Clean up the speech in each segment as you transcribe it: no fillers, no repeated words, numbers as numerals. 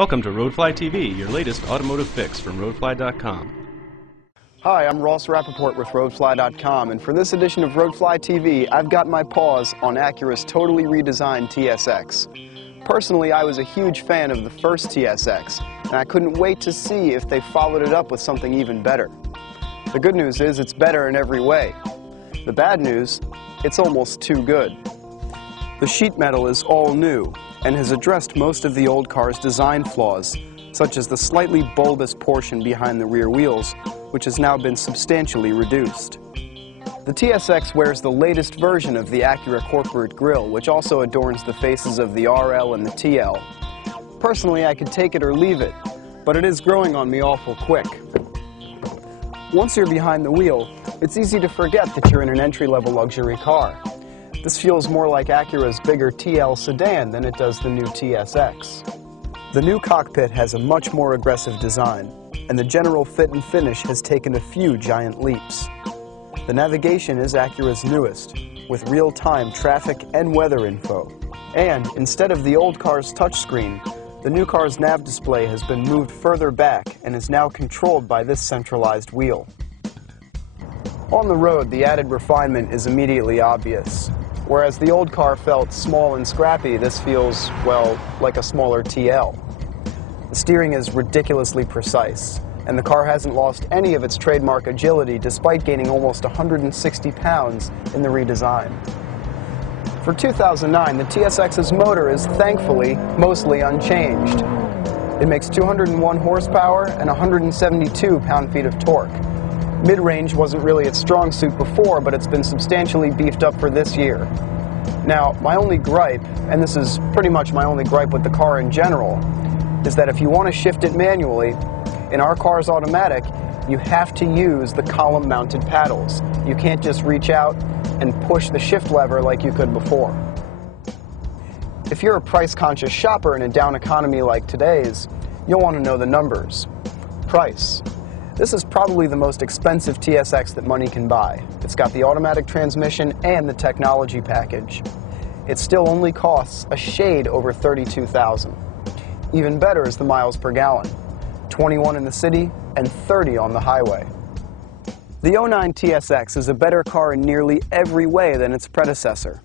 Welcome to Roadfly TV, your latest automotive fix from roadfly.com. Hi, I'm Ross Rappaport with roadfly.com, and for this edition of Roadfly TV, I've got my paws on Acura's totally redesigned TSX. Personally, I was a huge fan of the first TSX, and I couldn't wait to see if they followed it up with something even better. The good news is it's better in every way. The bad news, it's almost too good. The sheet metal is all new and has addressed most of the old car's design flaws, such as the slightly bulbous portion behind the rear wheels, which has now been substantially reduced. The TSX wears the latest version of the Acura corporate grille, which also adorns the faces of the RL and the TL. Personally, I could take it or leave it, but it is growing on me awful quick. Once you're behind the wheel, it's easy to forget that you're in an entry-level luxury car. This feels more like Acura's bigger TL sedan than it does the new TSX. The new cockpit has a much more aggressive design, and the general fit and finish has taken a few giant leaps. The navigation is Acura's newest, with real-time traffic and weather info. And instead of the old car's touchscreen, the new car's nav display has been moved further back and is now controlled by this centralized wheel. On the road, the added refinement is immediately obvious. Whereas the old car felt small and scrappy, this feels, well, like a smaller TL. The steering is ridiculously precise, and the car hasn't lost any of its trademark agility despite gaining almost 160 pounds in the redesign. For 2009, the TSX's motor is thankfully mostly unchanged. It makes 201 horsepower and 172 pound-feet of torque. Mid-range wasn't really its strong suit before, but it's been substantially beefed up for this year. Now, my only gripe, and this is pretty much my only gripe with the car in general, is that if you want to shift it manually, in our car's automatic, you have to use the column-mounted paddles. You can't just reach out and push the shift lever like you could before. If you're a price-conscious shopper in a down economy like today's, you'll want to know the numbers. Price. This is probably the most expensive TSX that money can buy. It's got the automatic transmission and the technology package. It still only costs a shade over $32,000. Even better is the miles per gallon, 21 in the city and 30 on the highway. The 09 TSX is a better car in nearly every way than its predecessor.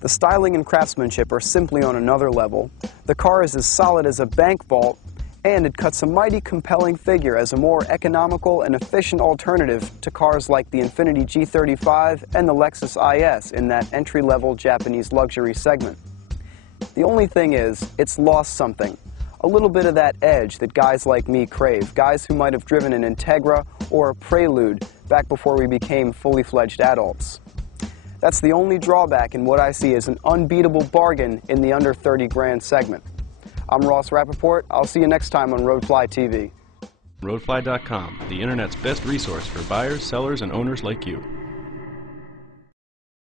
The styling and craftsmanship are simply on another level. The car is as solid as a bank vault, and it cuts a mighty compelling figure as a more economical and efficient alternative to cars like the Infiniti G35 and the Lexus IS in that entry-level Japanese luxury segment. The only thing is, it's lost something. A little bit of that edge that guys like me crave, guys who might have driven an Integra or a Prelude back before we became fully fledged adults. That's the only drawback in what I see as an unbeatable bargain in the under 30 grand segment. I'm Ross Rappaport. I'll see you next time on Roadfly TV. Roadfly.com, the internet's best resource for buyers, sellers, and owners like you.